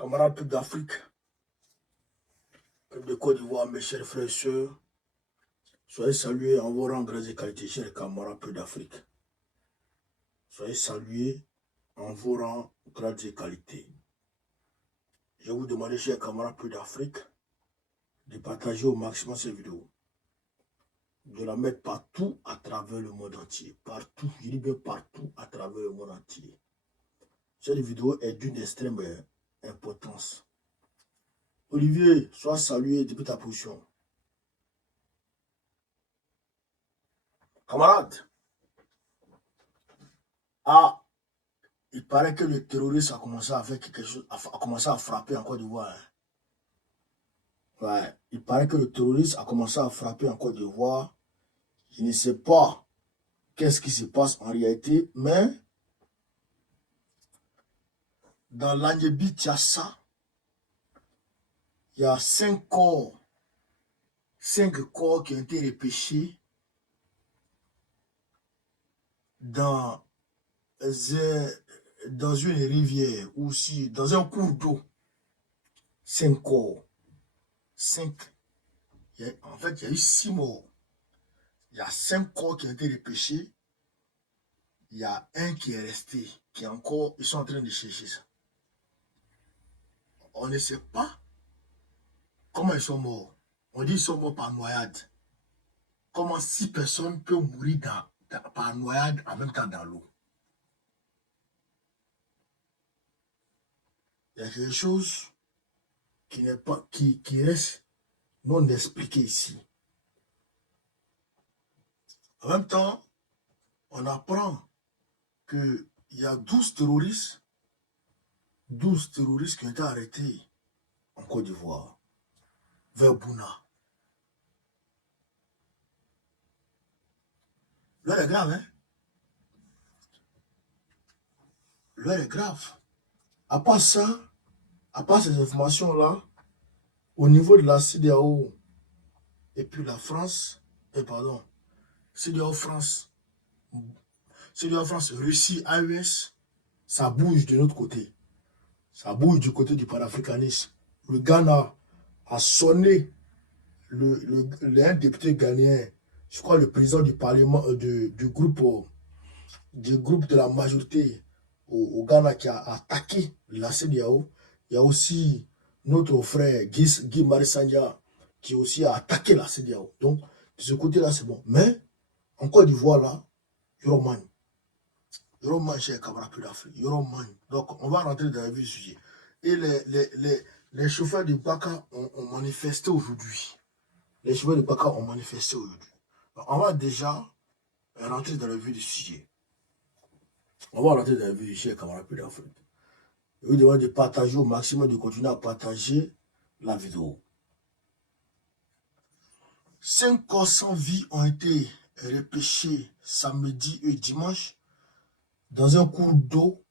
Camarades d'Afrique, de Côte d'Ivoire, mes chers frères et sœurs, soyez salués en vos rangs, grâce et qualités, chers camarades d'Afrique. Soyez salués en vos rangs, grâce et qualités. Je vous demande, chers camarades d'Afrique, de partager au maximum cette vidéo, de la mettre partout à travers le monde entier. Partout, je dis bien partout à travers le monde entier. Cette vidéo est d'une extrême importance. Olivier, sois salué depuis ta position. Camarades, il paraît que le terrorisme a commencé à faire quelque chose, a commencé à frapper en Côte d'Ivoire. Ouais, il paraît que le terrorisme a commencé à frapper en Côte d'Ivoire. Je ne sais pas qu'est-ce qui se passe en réalité, mais dans l'Anyebi Tiassa, il y a 5 corps qui ont été repêchés dans une rivière ou aussi dans un cours d'eau. 5 corps. 5. En fait, il y a eu 6 morts. Il y a 5 corps qui ont été repêchés. Il y a un qui est resté, qui est encore, ils sont en train de chercher ça. On ne sait pas comment ils sont morts. On dit qu'ils sont morts par noyade. Comment 6 personnes peuvent mourir par noyade en même temps dans l'eau? Il y a quelque chose qui n'est pas, qui reste non expliqué ici. En même temps, on apprend qu'il y a 12 terroristes qui ont été arrêtés en Côte d'Ivoire, vers Bouna. L'heure est grave, hein? L'heure est grave. À part ça, à part ces informations-là, au niveau de la CEDEAO et puis la France, CEDEAO France, Russie, AES, ça bouge de notre côté. Ça bouge du côté du panafricanisme. Le Ghana a sonné un député ghanéen, je crois le président du parlement, du groupe de la majorité au Ghana qui a attaqué la CEDEAO. Il y a aussi notre frère Guy Marissania qui aussi a attaqué la CEDEAO. Donc, de ce côté-là, c'est bon. Mais, en Côte d'Ivoire, là, Yoroman, cher camarade d'Afrique, Yoroman. Donc, on va rentrer dans la vie du sujet. Et les chauffeurs de Baka ont manifesté aujourd'hui. Les chauffeurs de Baka ont manifesté aujourd'hui. On va déjà rentrer dans le vif du sujet. On va rentrer dans le vif du sujet, camarade d'Afrique. Je vous demande de partager au maximum, de continuer à partager la vidéo. 5 corps sans vie ont été repêchés samedi et dimanche dans un cours d'eau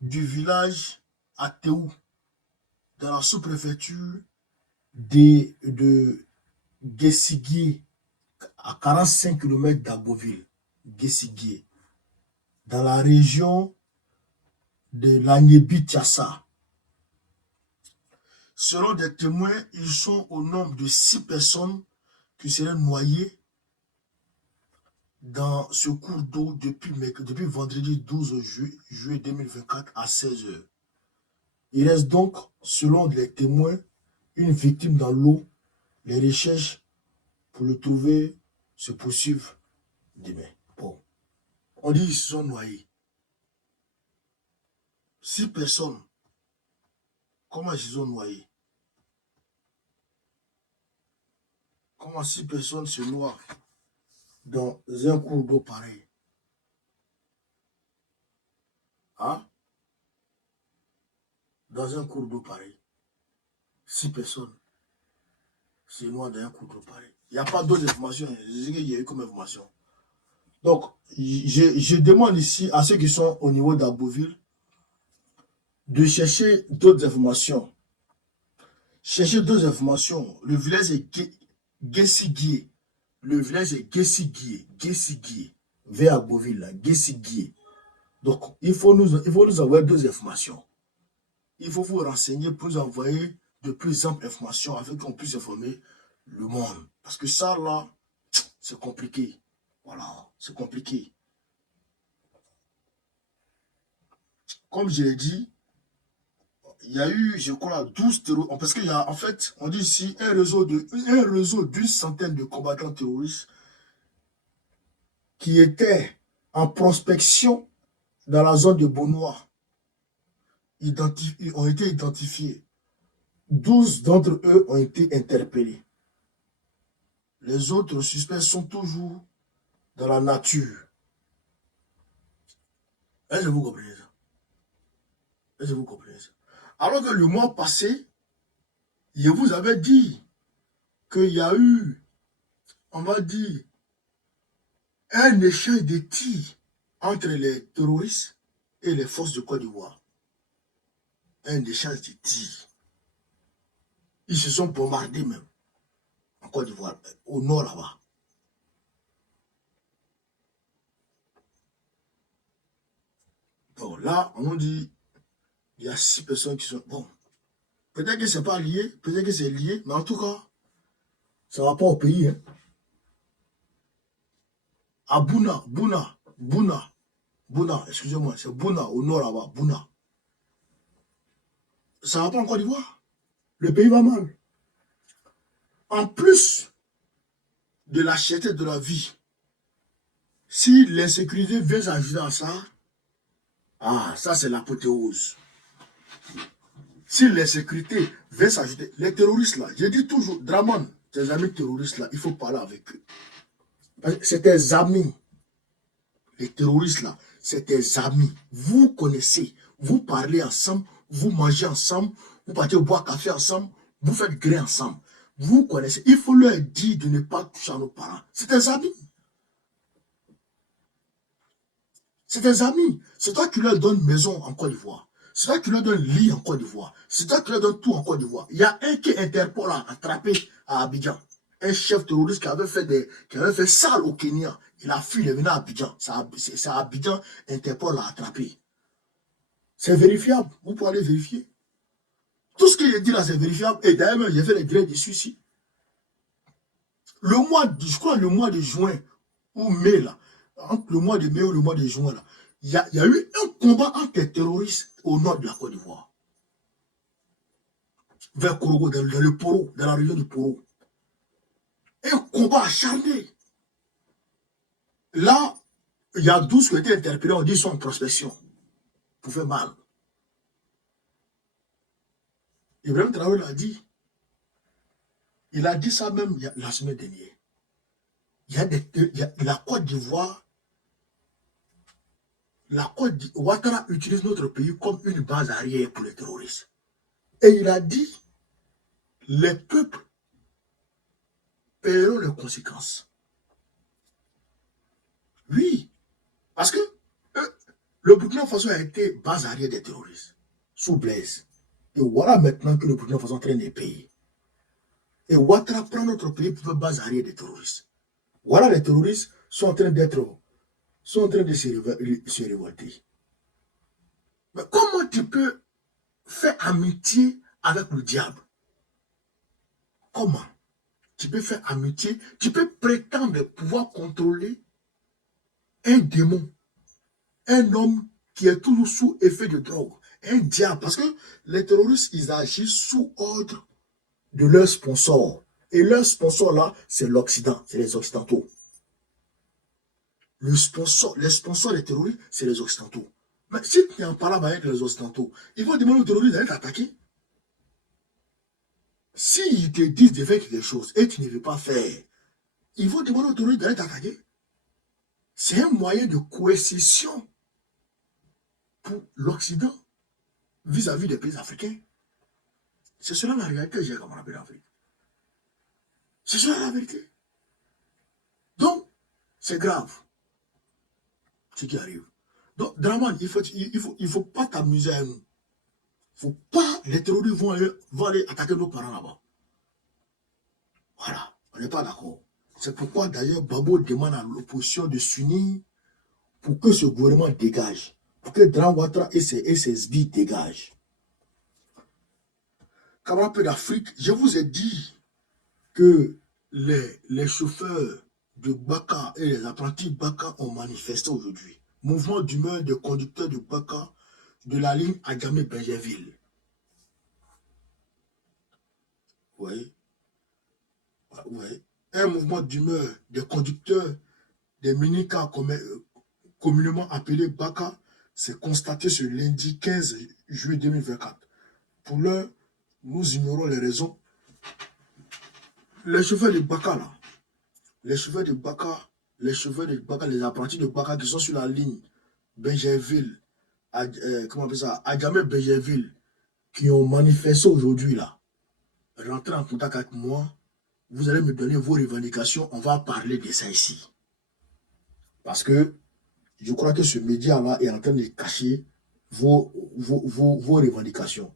du village Ateou, dans la sous-préfecture de Guessigui, à 45 km d'Agboville, Guessigui, dans la région de l'Anyebi Tiassa. Selon des témoins, ils sont au nombre de 6 personnes qui seraient noyées dans ce cours d'eau depuis vendredi 12 juillet 2024 à 16 h. Il reste donc, selon les témoins, une victime dans l'eau. Les recherches pour le trouver se poursuivent demain. Bon, on dit qu'ils se sont noyés. 6 personnes. Comment ils se sont noyés? Comment 6 personnes se noient dans un cours d'eau pareil? Hein? Dans un cours d'eau pareil. 6 personnes se noient dans un cours d'eau pareil. Il n'y a pas d'autres informations. Il y a eu comme information. Donc, je demande ici à ceux qui sont au niveau d'Agboville de chercher d'autres informations. Cherchez d'autres informations. Le village est Guessigui. Le village est Guessigui. Vers Agboville, Guessigui. Donc, il faut nous avoir d'autres informations. il faut vous renseigner pour nous envoyer de plus amples informations afin qu'on puisse informer le monde. Parce que ça, là, c'est compliqué. Voilà, c'est compliqué. Comme je l'ai dit, il y a eu, je crois, 12 terroristes. Parce qu'il y a, en fait, on dit ici, un réseau d'une centaine de combattants terroristes qui étaient en prospection dans la zone de Bonois. Ont été identifiés. 12 d'entre eux ont été interpellés. Les autres suspects sont toujours dans la nature. Est-ce que vous comprenez ça? Est-ce que vous comprenez ça? Alors que le mois passé, je vous avais dit qu'il y a eu, on va dire, un échange de tirs entre les terroristes et les forces de Côte d'Ivoire. Un échange de tirs. Ils se sont bombardés même en Côte d'Ivoire, au nord là-bas. Donc là, on dit, il y a 6 personnes qui sont... Bon, peut-être que ce n'est pas lié, peut-être que c'est lié, mais en tout cas, ça ne va pas au pays. Hein. À Bouna, excusez-moi, c'est Bouna, au nord là-bas, Bouna. Ça ne va pas en Côte d'Ivoire. Le pays va mal. En plus de la cherté de la vie, si l'insécurité vient s'ajouter à ça, ça c'est l'apothéose. Si l'insécurité vient s'ajouter, les terroristes là, je dis toujours, Draman, tes amis terroristes là, il faut parler avec eux. C'est tes amis. Les terroristes là, c'est tes amis. Vous connaissez, vous parlez ensemble, vous mangez ensemble, vous partez boire café ensemble, vous faites gré ensemble. Vous connaissez. Il faut leur dire de ne pas toucher à nos parents. C'est tes amis. C'est tes amis. C'est toi qui leur donnes maison en Côte d'Ivoire. C'est toi qui leur donnes lit en Côte d'Ivoire. C'est toi qui leur donnes tout en Côte d'Ivoire. Il y a un qui Interpol a attrapé à Abidjan. Un chef terroriste qui avait fait sale au Kenya. Il a fui, il est venu à Abidjan. C'est à Abidjan, Interpol l'a attrapé. C'est vérifiable. Vous pouvez aller vérifier. Tout ce qu'il dit là, c'est vérifiable. Et d'ailleurs, j'ai fait les grès dessus ici. Je crois le mois de juin ou mai, là, entre le mois de mai ou le mois de juin, là, il y a eu un combat entre les terroristes au nord de la Côte d'Ivoire. Vers Korogo, dans le Poro, dans la région du Poro. Un combat acharné. Là, il y a 12 qui ont été interpellés, on dit qu'ils sont en prospection. Pour faire mal. Ibrahim Traoré l'a dit. Il a dit ça même la semaine dernière. La Côte d'Ivoire, Ouattara utilise notre pays comme une base arrière pour les terroristes. Et il a dit, les peuples paieront les conséquences. Oui, parce que le Burkina Faso a été base arrière des terroristes, sous Blaise. Et voilà maintenant que le Burkina Faso est en train de payer. Et Ouattara prend notre pays pour faire base arrière des terroristes. Voilà, les terroristes sont en train de se révolter. Mais comment tu peux faire amitié avec le diable? Comment? Tu peux faire amitié, tu peux prétendre pouvoir contrôler un démon, un homme qui est toujours sous effet de drogue, un diable. Parce que les terroristes, ils agissent sous ordre de leur sponsor. Et leur sponsor là, c'est l'Occident, c'est les Occidentaux. Les sponsors des terroristes, c'est les Occidentaux. Mais si tu en parles avec les Occidentaux, ils vont demander aux terroristes d'aller t'attaquer. S'ils te disent de faire quelque chose et tu ne veux pas faire, ils vont demander aux terroristes d'aller t'attaquer. C'est un moyen de coercition pour l'Occident vis-à-vis des pays africains. C'est cela la réalité, j'ai comme rappelé l'Afrique. C'est cela la vérité. Donc, c'est grave ce qui arrive. Donc, Draman, il faut pas t'amuser à nous. Faut pas, les terroristes vont aller attaquer nos parents là-bas. Voilà, on n'est pas d'accord. C'est pourquoi d'ailleurs Babo demande à l'opposition de s'unir pour que ce gouvernement dégage. Pour que Dran Ouattara et ses sbires dégagent. camarades d'Afrique, je vous ai dit que les chauffeurs de Baka et les apprentis Baka ont manifesté aujourd'hui. Mouvement d'humeur des conducteurs de Baka de la ligne Adjamé-Benjerville. Oui, oui. Un mouvement d'humeur des conducteurs des minicars communément appelés Baka s'est constaté ce lundi 15 juillet 2024. Pour l'heure, nous ignorons les raisons. Les chauffeurs de Baka, là, les chauffeurs de Baka, les apprentis de Baka qui sont sur la ligne Benjerville, comment on appelle ça, Adjamé-Benjerville, qui ont manifesté aujourd'hui, là, rentrez en contact avec moi, vous allez me donner vos revendications, on va parler de ça ici. Parce que je crois que ce média-là est en train de cacher vos revendications.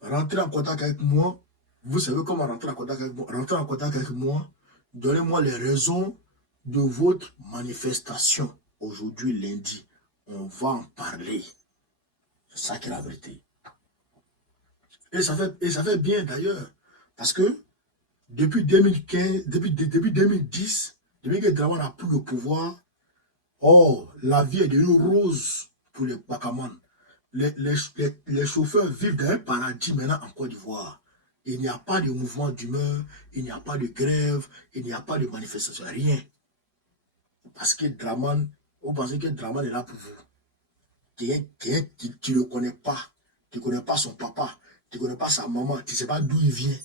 Rentrez en contact avec moi, vous savez comment rentrer en contact avec moi. Rentrez en contact avec moi, donnez-moi les raisons de votre manifestation aujourd'hui, lundi. On va en parler. C'est ça qui est la vérité. Et ça fait bien d'ailleurs. Parce que depuis 2015, depuis 2010, depuis que Draman a pris le pouvoir, oh, la vie est devenue rose pour les Bakaman. Les chauffeurs vivent dans un paradis maintenant en Côte d'Ivoire. Il n'y a pas de mouvement d'humeur, il n'y a pas de grève, il n'y a pas de manifestation, rien. Parce que Draman, vous pensez que Draman est là pour vous. Tu ne le connais pas, tu ne connais pas son papa, tu ne connais pas sa maman, tu ne sais pas d'où il vient.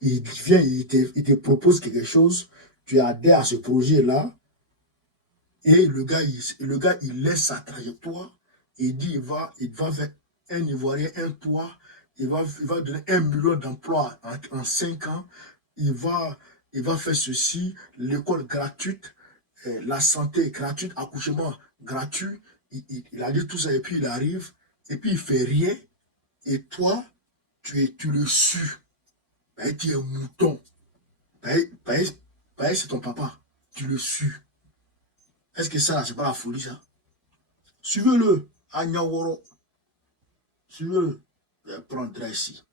Il vient, il te propose quelque chose, tu adhères à ce projet-là, et le gars, il laisse sa trajectoire, il dit, il va vers un Ivoirien, un toit, il va donner 1 million d'emplois en 5 ans, il va faire ceci, l'école gratuite, la santé gratuite, accouchement gratuit, il a dit tout ça, et puis il arrive, et puis il fait rien, et toi, tu le sues. Ben, tu es un mouton. Ben, c'est ton papa. Tu le sues. Est-ce que ça, c'est pas la folie, ça? Suivez-le. À Nyaworo. Suivez-le. Je vais prendre ici.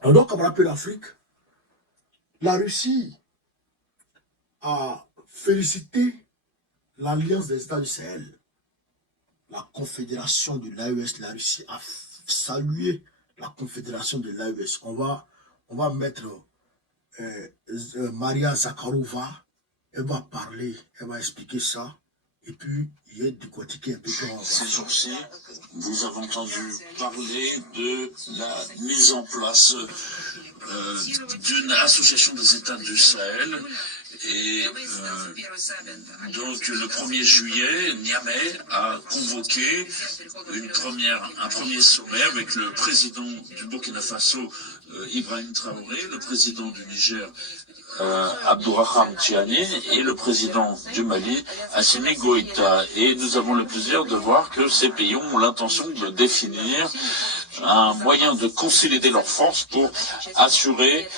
Alors, comme on appelle l'Afrique, la Russie a félicité l'Alliance des États du Sahel. La confédération de l'AES, la Russie a salué la confédération de l'AES. On va mettre Maria Zakharova. Elle va parler, elle va expliquer ça. Et puis, il y a décortiqué un peu comment on va. Ces jours-ci, vous avez entendu parler de la mise en place d'une association des États du Sahel. Et donc le 1er juillet, Niamey a convoqué un premier sommet avec le président du Burkina Faso, Ibrahim Traoré, le président du Niger, Abdourahmane Tiani, et le président du Mali, Assimi Goïta. Et nous avons le plaisir de voir que ces pays ont l'intention de définir un moyen de consolider leurs forces pour assurer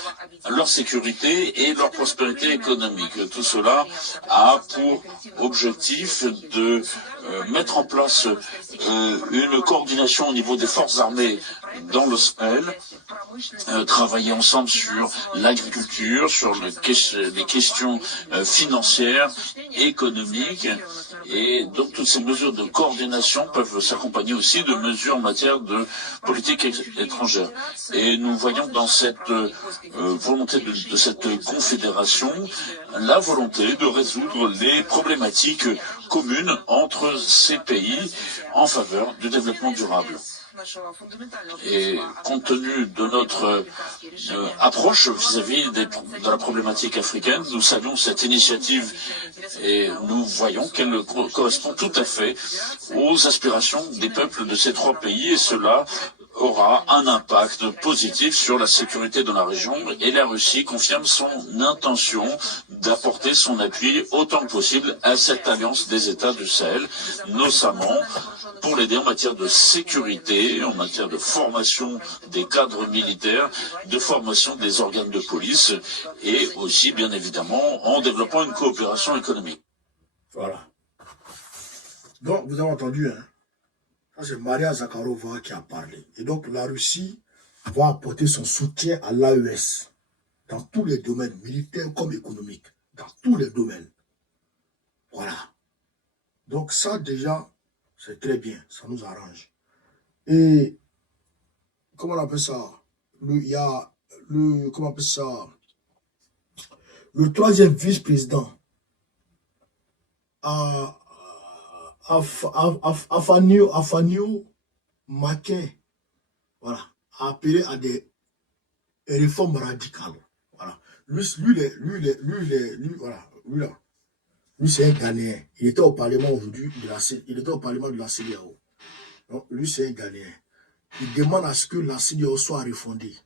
leur sécurité et leur prospérité économique. Tout cela a pour objectif de mettre en place une coordination au niveau des forces armées dans le Sahel, travailler ensemble sur l'agriculture, sur les questions financières, économiques. Et donc toutes ces mesures de coordination peuvent s'accompagner aussi de mesures en matière de politique étrangère. Et nous voyons dans cette volonté de cette confédération la volonté de résoudre les problématiques communes entre ces pays en faveur du développement durable. Et compte tenu de notre approche vis-à-vis de la problématique africaine, nous saluons cette initiative et nous voyons qu'elle correspond tout à fait aux aspirations des peuples de ces trois pays, et cela aura un impact positif sur la sécurité de la région, et la Russie confirme son intention d'apporter son appui autant que possible à cette alliance des États du Sahel, notamment pour l'aider en matière de sécurité, en matière de formation des cadres militaires, de formation des organes de police, et aussi, bien évidemment, en développant une coopération économique. Voilà. Donc, vous avez entendu, hein? Ça, c'est Maria Zakharova qui a parlé. Et donc, la Russie va apporter son soutien à l'AES dans tous les domaines, militaires comme économiques, dans tous les domaines. Voilà. Donc ça déjà, c'est très bien, ça nous arrange. Et comment on appelle ça? Il y a comment on appelle ça? Le troisième vice-président, Afanio Maquin, voilà, a appelé à des réformes radicales. Voilà. Voilà, lui c'est un Ghanéen. Il était au Parlement aujourd'hui, il était au Parlement de la CEDEAO. Donc, lui c'est un Ghanéen. Il demande à ce que la CEDEAO soit refondée.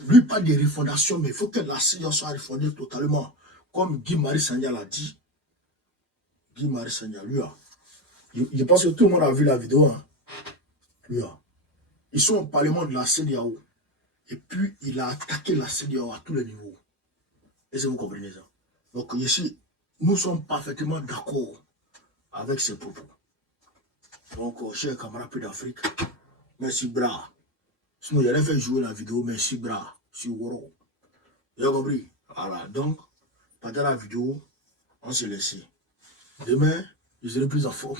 Lui, pas de refondation, mais il faut que la CEDEAO soit refondée totalement. Comme Guy-Marie Sagna l'a dit. Guy-Marie Sagna, lui, je pense que tout le monde a vu la vidéo. Hein. Lui, ils sont au Parlement de la CEDEAO. Et puis, il a attaqué la CEDEAO à tous les niveaux. Est-ce que vous comprenez ça? Donc, ici, nous sommes parfaitement d'accord avec ces propos. Donc, chers camarades d'Afrique, merci, bras. Sinon, j'allais faire jouer la vidéo, merci, bras, sur Woro. Vous avez compris? Voilà, donc, pendant la vidéo, on s'est laissé. Demain, je serai plus en forme.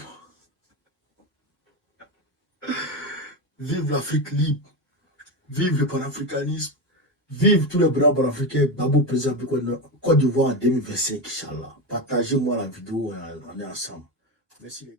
Vive l'Afrique libre. Vive le panafricanisme. Vive tous les bras panafricains. Babou président Côte d'Ivoire en 2025, Inch'Allah. Partagez-moi la vidéo, on est ensemble. Merci les gars.